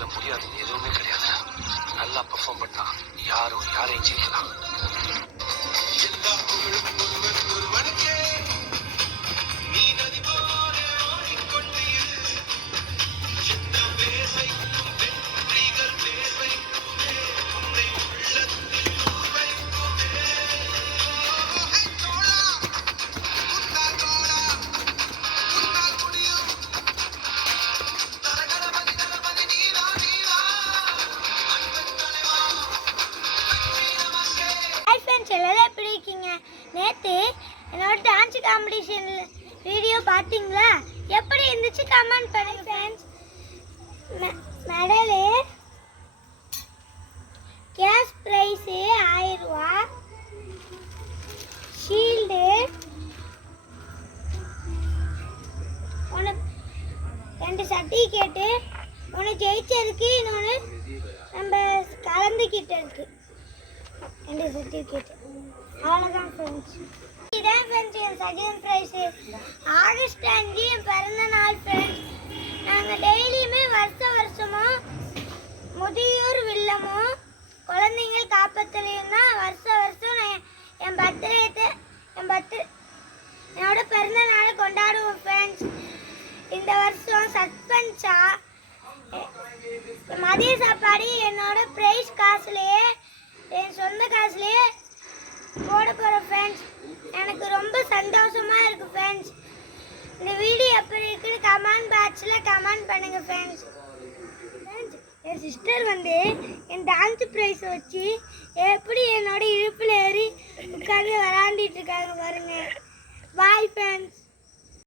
முடியாதுன்னு எதுவுமே கிடையாது. நல்லா பெர்ஃபார்ம் பண்ணா யாரும் யாரையும் ஜெயிக்கலாம். எப்படி இருக்கீங்க? நேற்று என்னோட டான்ஸ் காம்படிஷன் வீடியோ பார்த்தீங்களா? எப்படி இருந்துச்சு கமெண்ட் பண்ணுங்க ஃப்ரெண்ட்ஸ். மெடலு கேஷ் ப்ரைஸு 1000 ரூபா, ஷீல்டு, ரெண்டு சர்டிஃபிகேட்டு, ஒன்று ஜெயிச்சதுக்கு, இன்னொன்று நம்ம கலந்துக்கிட்டதுக்கு ரெண்டு சர்டிஃபிகேட். அவ்வளோதான் ஃப்ரெண்ட்ஸ். இதான் ஃப்ரெண்ட்ஸ் என் செகண்ட் ப்ரைஸு. ஆகஸ்ட் 5 என் பிறந்த நாள் ஃப்ரெண்ட்ஸ். நாங்கள் டெய்லியுமே வருஷமும் முதியோர் வில்லமும் குழந்தைங்கள் காப்பத்திலையும் தான் வருஷம் என்னோட பிறந்த நாளை கொண்டாடுவோம் ஃப்ரெண்ட்ஸ். இந்த வருஷம் சஸ்பென்ஸா மதிய சாப்பாடு என்னோட ப்ரைஸ் காசுலேயே என் சொந்த காசுலேயே போட போகிறேன் ஃப்ரெண்ட்ஸ். எனக்கு ரொம்ப சந்தோஷமாக இருக்குது ஃப்ரெண்ட்ஸ். இந்த வீடியோ எப்படி இருக்குன்னு கமெண்ட் பாக்ஸில் கமெண்ட் பண்ணுங்கள் ஃப்ரெண்ட்ஸ். என் சிஸ்டர் என் டான்ஸ் ப்ரைஸை வச்சு எப்படி என்னோட இழுப்பில் ஏறி உட்காந்து விளாண்டிட்டு இருக்காங்க பாருங்கள். Bye friends.